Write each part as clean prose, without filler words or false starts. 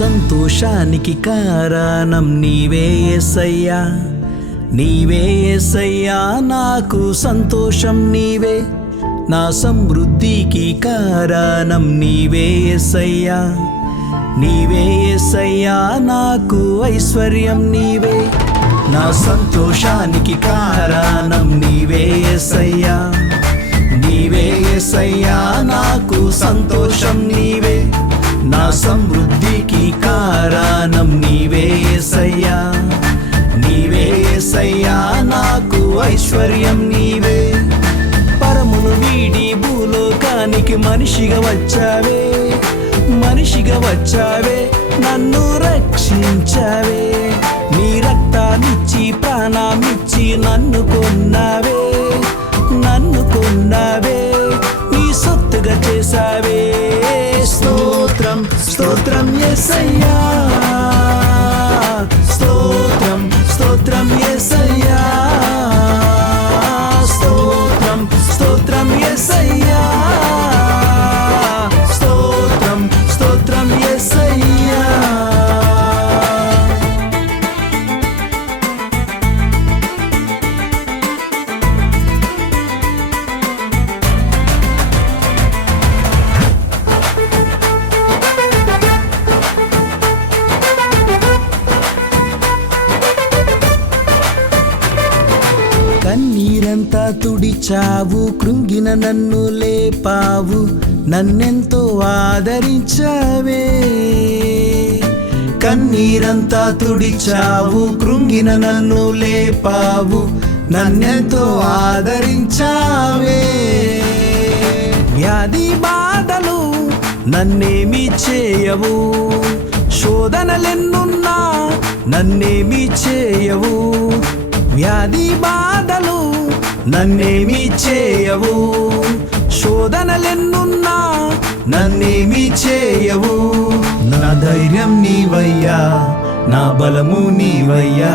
సంతోషానికి కారణం నీవే యేసయ్యా, నీవే యేసయ్యా, నాకు సంతోషం నీవే. నా సమృద్ధికి కారణం నీవే యేసయ్యా, నీవే యేసయ్యా, నాకు ఐశ్వర్యం నీవే. నా సంతోషానికి కారణం నీవే యేసయ్యా, నీవే యేసయ్యా, నాకు సంతోషం నీవే. నా సమృద్ధికి కారణం నీవే యేసయ్యా, నీవే యేసయ్యా, నాకు ఐశ్వర్యం నీవే. పరమును వీడి భూలోకానికి మనిషిగా వచ్చావే, మనిషిగా వచ్చావే, నన్ను రక్షించావే. నీ రక్తాన్నిచ్చి ప్రాణాన్నిచ్చి నన్ను కొన్నావే, నన్ను కొన్నావే, నీ సొత్తుగా చేసావే. స్తోత్రం స్తోత్రం యేసయ్యా, స్తోత్రం స్తోత్రం యేసయ్యా, స్తోత్రం స్తోత్రం యేసయ్యా, స్తోత్రం స్తోత్రం యేసయ్యా. కన్నీరంతా తుడిచావు, కృంగిన నన్ను లేపావు, నన్నెంతో ఆదరించావే. కన్నీరంతా తుడిచావు, కృంగిన నన్ను లేపావు, నన్నెంతో ఆదరించావే. వ్యాధి బాధలు నన్నేమీ చేయవు, శోధనలెన్నున్నా నన్నేమీ చేయవు. వ్యాధి బాధలు నన్నేమీ చేయవు, శోధనలెన్నున్నా నన్నేమీ చేయవు. నా ధైర్యం నీవయ్యా, నా బలము నీవయ్యా,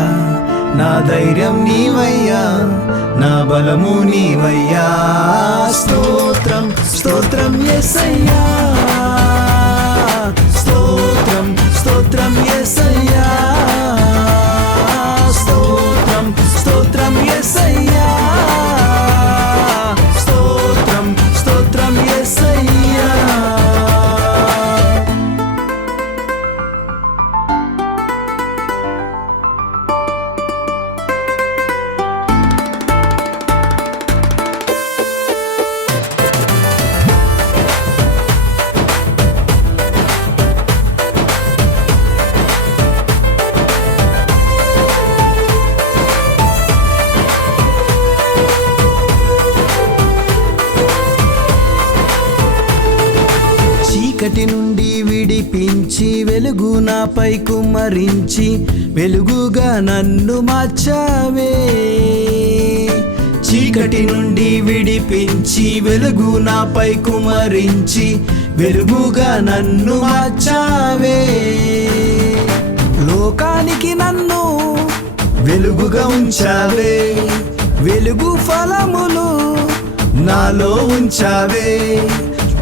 నా ధైర్యం నీవయ్యా, నా బలము నీవయ్యా. స్తోత్రం స్తోత్రం యేసయ్యా, స్తోత్రం స్తోత్రం యేసయ్యా, స్తోత్రం స్తోత్రం యేసయ్యా, స్తోత్రం స్తోత్రం యేసయ్యా. చీకటి నుండి విడిపించి వెలుగు నాపై కుమ్మరించి వెలుగుగా నన్ను మార్చావే. చీకటి నుండి విడిపించి వెలుగు నాపై కుమ్మరించి వెలుగుగా నన్ను మార్చావే. లోకానికి నన్ను వెలుగుగా ఉంచావే, వెలుగు ఫలములు నాలో ఉంచావే.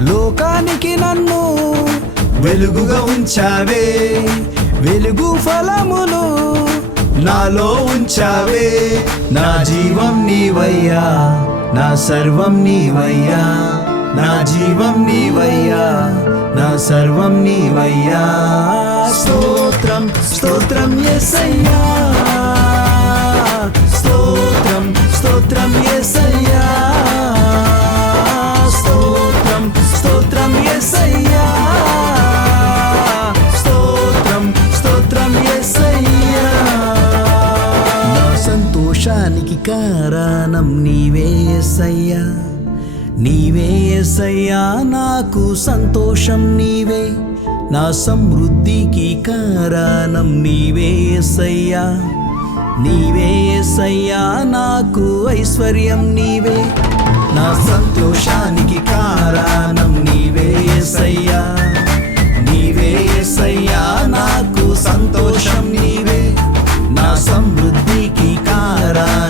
లోకానికి నన్ను వెలుగుగా ఉంచావే, వెలుగు ఫలములు నాలో ఉంచావే. నా జీవం నీవయ్యా, నా సర్వం నీవయ్యా, నా జీవం నీవయ్యా, నా సర్వం నీవయ్యా. స్తోత్రం స్తోత్రం యేసయ్యా, స్తోత్రం స్తోత్రం యేసయ్యా, స్తోత్రం స్తోత్రం యేసయ్యా, స్తోత్రం స్తోత్రం యేసయ్యా. నా సంతోషానికి కారణం నీవే యేసయ్యా, నీవే యేసయ్యా, నాకు సంతోషం నీవే. నా సమృద్ధికి కారణం నీవే యేసయ్యా, నీవే యేసయ్యా, నాకు ఐశ్వర్యం నీవే. నా సంతోషానికి కారణం నీవే యేసయ్యా, నీవే యేసయ్యా, నాకు సంతోషం నీవే. నా సమృద్ధికి కారణం